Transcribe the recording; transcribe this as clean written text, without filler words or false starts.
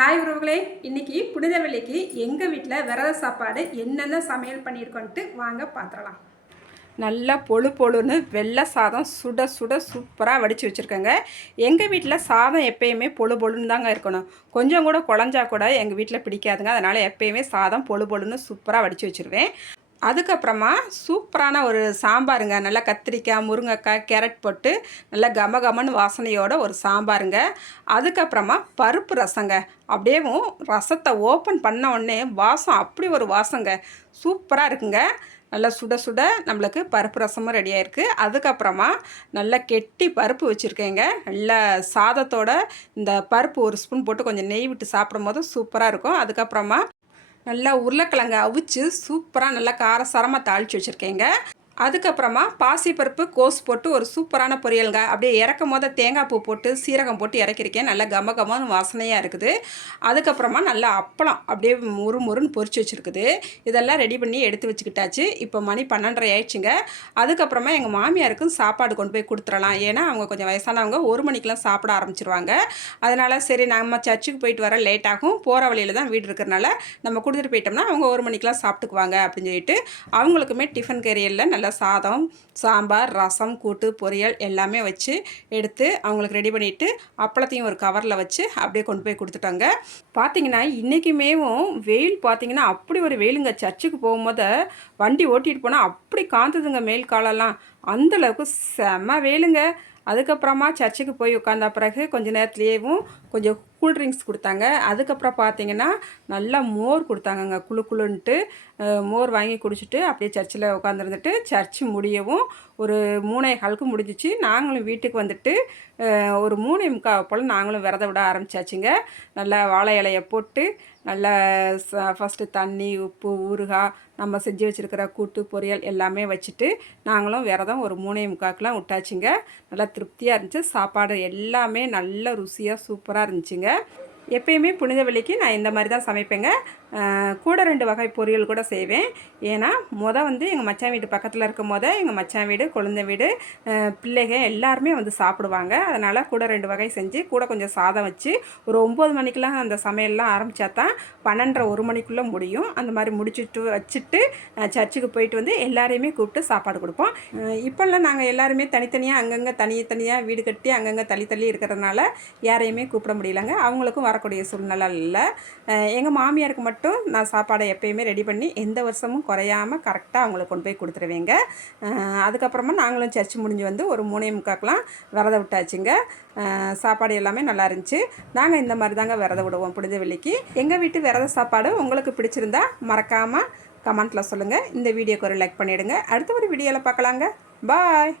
Hi உறவுகளே, இன்னைக்கு புனித வெள்ளிக்கு எங்கள் வீட்டில் விரத சாப்பாடு என்னென்ன சமையல் பண்ணியிருக்கோன்ட்டு வாங்க பார்த்துடலாம். நல்லா பொழு பொழுன்னு வெள்ளை சாதம் சுட சுட சூப்பராக வடித்து வச்சுருக்கேங்க. எங்கள் வீட்டில் சாதம் எப்பயுமே பொழு பொழுன்னு தாங்க இருக்கணும். கொஞ்சம் கூட குழஞ்சா கூட எங்கள் வீட்டில் பிடிக்காதுங்க. அதனால் எப்பயுமே சாதம் பொழு பொழுன்னு சூப்பராக வடித்து வச்சுருவேன். அதுக்கப்புறமா சூப்பரான ஒரு சாம்பாருங்க. நல்லா கத்திரிக்காய், முருங்கைக்காய், கேரட் போட்டு நல்லா கம கமன்னு வாசனையோட ஒரு சாம்பாருங்க. அதுக்கப்புறமா பருப்பு ரசங்க. அப்படியேவும் ரசத்தை ஓப்பன் பண்ண உடனே வாசம் அப்படி ஒரு வாசங்க, சூப்பராக இருக்குங்க. நல்லா சுட சுட நம்மளுக்கு பருப்பு ரசமும் ரெடியாக இருக்குது. அதுக்கப்புறமா நல்லா கெட்டி பருப்பு வச்சுருக்கேங்க. நல்லா சாதத்தோட இந்த பருப்பு ஒரு ஸ்பூன் போட்டு கொஞ்சம் நெய் விட்டு சாப்பிடும் போது சூப்பராக இருக்கும். அதுக்கப்புறமா நல்லா உருளைக்கிழங்கு அவிச்சு சூப்பராக நல்லா காரசாரமாக தாளித்து வச்சுருக்கேங்க. அதுக்கப்புறமா பாசிப்பருப்பு கோஸ் போட்டு ஒரு சூப்பரான பொரியலுங்க. அப்படியே இறக்கும் போது தேங்காய் பூ போட்டு சீரகம் போட்டு இறக்கிருக்கேன். நல்லா கம கமன்னு வாசனையாக இருக்குது. அதுக்கப்புறமா நல்லா அப்பளம் அப்படியே முறுமுறுன்னு பொரிச்சு வச்சுருக்குது. இதெல்லாம் ரெடி பண்ணி எடுத்து வச்சுக்கிட்டாச்சு. இப்போ மணி 12:30 ஆயிடுச்சுங்க. அதுக்கப்புறமா எங்கள் மாமியாருக்கும் சாப்பாடு கொண்டு போய் கொடுத்துடலாம். ஏன்னா அவங்க கொஞ்சம் வயசானவங்க, 1 மணிக்கெலாம் சாப்பிட ஆரம்பிச்சிருவாங்க. அதனால் சரி, நம்ம சர்ச்சுக்கு போயிட்டு வர லேட் ஆகும், போகிற வழியில் தான் வீடு இருக்கிறனால நம்ம கொடுத்துட்டு போயிட்டோம்னா அவங்க 1 மணிக்கெலாம் சாப்பிட்டுக்குவாங்க அப்படின்னு சொல்லிட்டு அவங்களுக்குமே டிஃபன் கேரியரில் நல்லா சாதம், சாம்பார், ரசம், கூட்டு, பொரியல் எல்லாமே வச்சு எடுத்து அவங்களுக்கு ரெடி பண்ணிவிட்டு அப்பளத்தையும் ஒரு கவரில் வச்சு அப்படியே கொண்டு போய் கொடுத்துட்டாங்க. பார்த்திங்கன்னா இன்றைக்குமேவும் வெயில் பார்த்திங்கன்னா அப்படி ஒரு வெயிலுங்க. சர்ச்சுக்கு போகும்போது வண்டி ஓட்டிகிட்டு போனால் அப்படி காந்துதுங்க மேல் காலெல்லாம். அந்தளவுக்கு செம்ம வெயிலுங்க. அதுக்கப்புறமா சர்ச்சுக்கு போய் உட்காந்த பிறகு கொஞ்சம் நேரத்துலேயும் கொஞ்சம் கூல்ட்ரிங்க்ஸ் கொடுத்தாங்க. அதுக்கப்புறம் பார்த்திங்கன்னா நல்லா மோர் கொடுத்தாங்கங்க, குழு குழுன்ட்டு. மோர் வாங்கி குடிச்சிட்டு அப்படியே சர்ச்சில் உட்காந்துருந்துட்டு சர்ச்சு முடியவும் ஒரு 3:15 முடிஞ்சிச்சு. நாங்களும் வீட்டுக்கு வந்துட்டு ஒரு 3:45 போல் நாங்களும் விரத விட ஆரம்பித்தாச்சுங்க. நல்லா வாழை இலையை போட்டு நல்லா ஃபஸ்ட்டு தண்ணி, உப்பு, ஊறுகாய், நம்ம செஞ்சு வச்சுருக்கிற கூட்டு, பொரியல் எல்லாமே வச்சுட்டு நாங்களும் விரதம் ஒரு 3:45 விட்டாச்சுங்க. நல்லா திருப்தியாக இருந்துச்சு. சாப்பாடு எல்லாமே நல்ல ருசியாக சூப்பராக இருந்துச்சுங்க. எப்பயுமே புனித வெள்ளிக்கு நான் இந்த மாதிரி தான் சமைப்பேங்க. கூட 2 வகை பொரியல் கூட செய்வேன். ஏன்னா வந்து எங்கள் மச்சான் வீடு பக்கத்தில் இருக்கும் போது எங்கள் மச்சான் வீடு, குழந்தை வீடு, பிள்ளைகள் எல்லாருமே வந்து சாப்பிடுவாங்க. அதனால் கூட 2 வகை செஞ்சு கூட கொஞ்சம் சாதம் வச்சு ஒரு 9 மணிக்கெலாம் அந்த சமையல்லாம் ஆரம்பித்தா தான் 12:30 1 மணிக்குள்ளே முடியும். அந்த மாதிரி முடிச்சுட்டு வச்சுட்டு சர்ச்சுக்கு போயிட்டு வந்து எல்லாரையுமே கூப்பிட்டு சாப்பாடு கொடுப்போம். இப்போல்லாம் நாங்கள் எல்லாருமே தனித்தனியாக அங்கங்கே தனித்தனியாக வீடு கட்டி அங்கங்கே தள்ளி இருக்கிறதுனால யாரையுமே கூப்பிட முடியலங்க. அவங்களுக்கும் வரக்கூடிய சூழ்நிலை இல்லை. எங்கள் மாமியாருக்கு மட்டும் நான் சாப்பாடை எப்பயுமே ரெடி பண்ணி எந்த வருஷமும் குறையாமல் கரெக்டாக அவங்களுக்கு கொண்டு போய் கொடுத்துருவேங்க. அதுக்கப்புறமா நாங்களும் சர்ச் முடிஞ்சு வந்து ஒரு 3:45 விரத விட்டாச்சுங்க. சாப்பாடு எல்லாமே நல்லா இருந்துச்சு. நாங்கள் இந்த மாதிரி தாங்க விரத விடுவோம் புனித வெள்ளிக்கு. எங்கள் வீட்டு விரத சாப்பாடு உங்களுக்கு பிடிச்சிருந்தா மறக்காமல் கமெண்ட்டில் சொல்லுங்கள். இந்த வீடியோக்கு ஒரு லைக் பண்ணிவிடுங்க. அடுத்த ஒரு வீடியோவில் பார்க்கலாங்க. பாய்.